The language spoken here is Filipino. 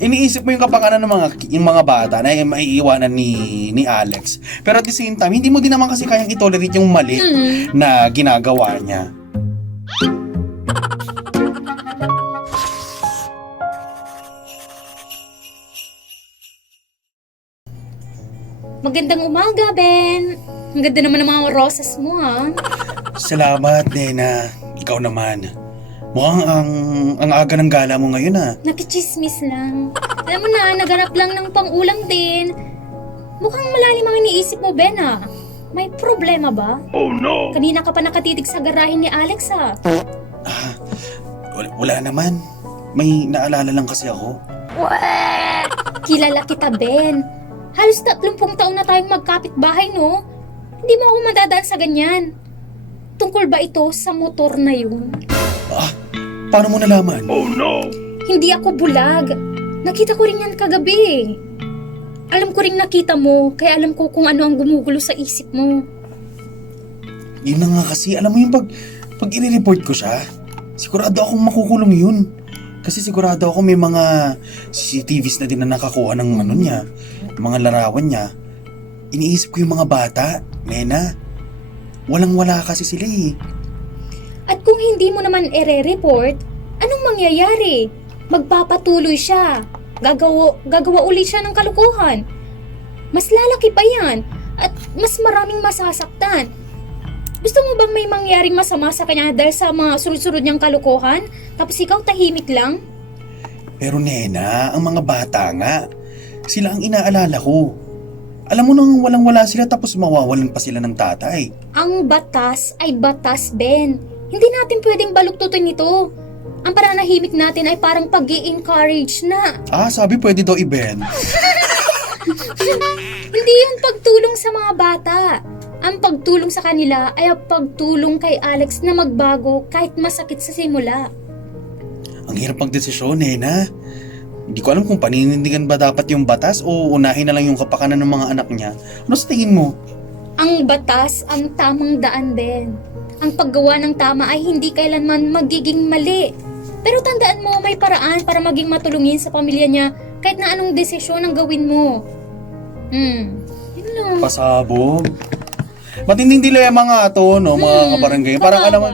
iniisip mo yung kapakanan ng yung mga bata na maiiwanan ni Alex. Pero at the same time, hindi mo din naman kasi kayang itolerate yung mali na ginagawa niya. Magandang umaga, Ben. Ang ganda naman ng mga roses mo, ha? Salamat, Nena. Ikaw naman. Mukhang ang aga ng gala mo ngayon, ha? Nakichismis lang. Alam mo na, naganap lang ng pang-ulam din. Mukhang malalim ang iniisip mo, Ben, ha? May problema ba? Oh no! Kanina ka pa nakatitig sa garahin ni Alex, ha? Wala naman. May naalala lang kasi ako. Kilala kita, Ben. Halos 30 taon na tayong magkapit-bahay, no? Hindi mo ako madadaan sa ganyan. Tungkol ba ito sa motor na yun? Paano mo nalaman? Oh no! Hindi ako bulag. Nakita ko rin yan kagabi. Alam ko rin nakita mo, kaya alam ko kung ano ang gumugulo sa isip mo. Yun na nga kasi, alam mo yung pag i-report ko siya, sigurado akong makukulong yun. Kasi sigurado ako may mga CCTVs na din na nakakuha ng ano niya, mga larawan niya. Iniisip ko yung mga bata, Nena. Walang-wala kasi sila eh. At kung hindi mo naman ire-report, anong mangyayari? Magpapatuloy siya. Gagawa uli siya ng kalukuhan. Mas lalaki pa yan at mas maraming masasaktan. Gusto mo bang may mangyaring masama sa kanya dahil sa mga sunod-sunod niyang kalukuhan? Tapos ikaw tahimik lang? Pero Nena, ang mga bata nga, sila ang inaalala ko. Alam mo nang walang-wala sila tapos mawawalan pa sila ng tatay. Ang batas ay batas, Ben. Hindi natin pwedeng baluktutin ito. Ang pananahimik natin ay parang pag-i-encourage na. Sabi pwede daw i-ban. Hindi yun pagtulong sa mga bata. Ang pagtulong sa kanila ay ang pagtulong kay Alex na magbago kahit masakit sa simula. Ang hirap magdesisyon, Nena. Hindi ko alam kung paninindigan ba dapat yung batas o unahin na lang yung kapakanan ng mga anak niya. Ano sa tingin mo? Ang batas ang tamang daan, Ben. Ang paggawa ng tama ay hindi kailanman magiging mali. Pero tandaan mo, may paraan para maging matulungin sa pamilya niya kahit na anong desisyon ang gawin mo. Yun lang. Pasabog. Matinding dilema nga to, no, mga kabarangay. Parang alam mo,